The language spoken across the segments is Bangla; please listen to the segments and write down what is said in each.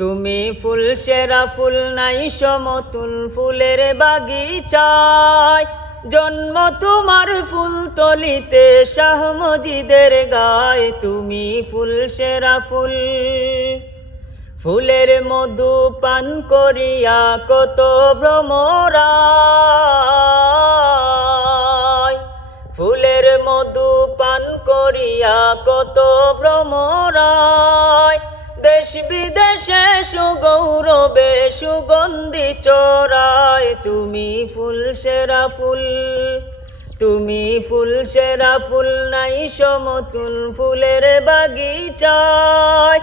তুমি ফুল সেরা ফুল নাই সমতুল ফুলের বাগিচায়, জন্ম তোমার ফুল তলিতে শাহ মজিদের গায়। তুমি ফুল সেরা ফুল, ফুলের মধু পান করিয়া কত ভ্রমরায়, ফুলের মধু পান করিয়া কত ভ্রমরায়। দেশ বিদেশে সুগৌরবে সুগন্ধি চড়ায়। তুমি ফুল সেরা ফুল, তুমি ফুল সেরা ফুল নাই সমতুল ফুলের বাগিচায়,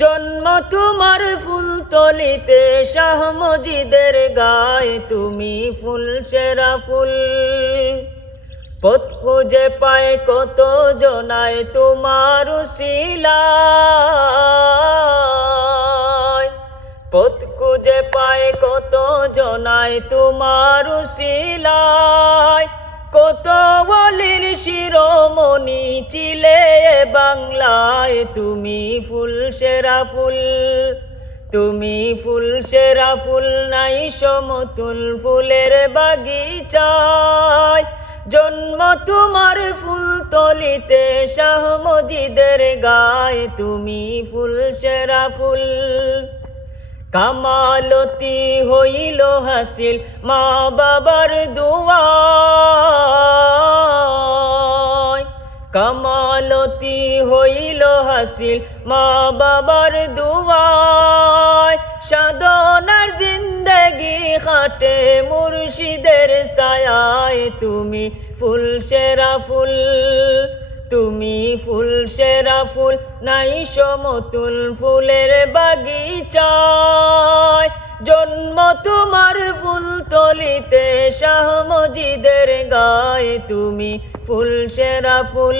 জন্ম তোমার ফুল তলিতে শাহ মজিদের গায়। তুমি ফুল সেরা ফুল, পথ খুঁজে পায় কত জনায় তোমার উসিলায়, পথ খুঁজে পায় কত জনায় তোমার উসিলায়। কত ওয়ালির শিরোমণি চিলে বাংলায়। তুমি ফুল সেরা ফুল, তুমি ফুল সেরা ফুল নাই সমতুল ফুলের বাগিচায়, জন্ম তোমার ফুল তলিতে শাহ মজিদের গায়। তুমি ফুল সেরা ফুল, কামালতি হইল হাসিল মা বাবার দুয়ায়, কামালতি হইল হাসিল মা বাবার দুয়ায়। সাধনার জিন্দেগি খাটে মুর্শিদের ছায়ায়। তুমি ফুল সেরা ফুল, তুমি ফুল সেরা ফুল নাই সমতুল ফুলের বাগিচায়, জন্ম তোমার ফুল তলিতে শাহ মজিদের গায়। তুমি ফুল সেরা ফুল।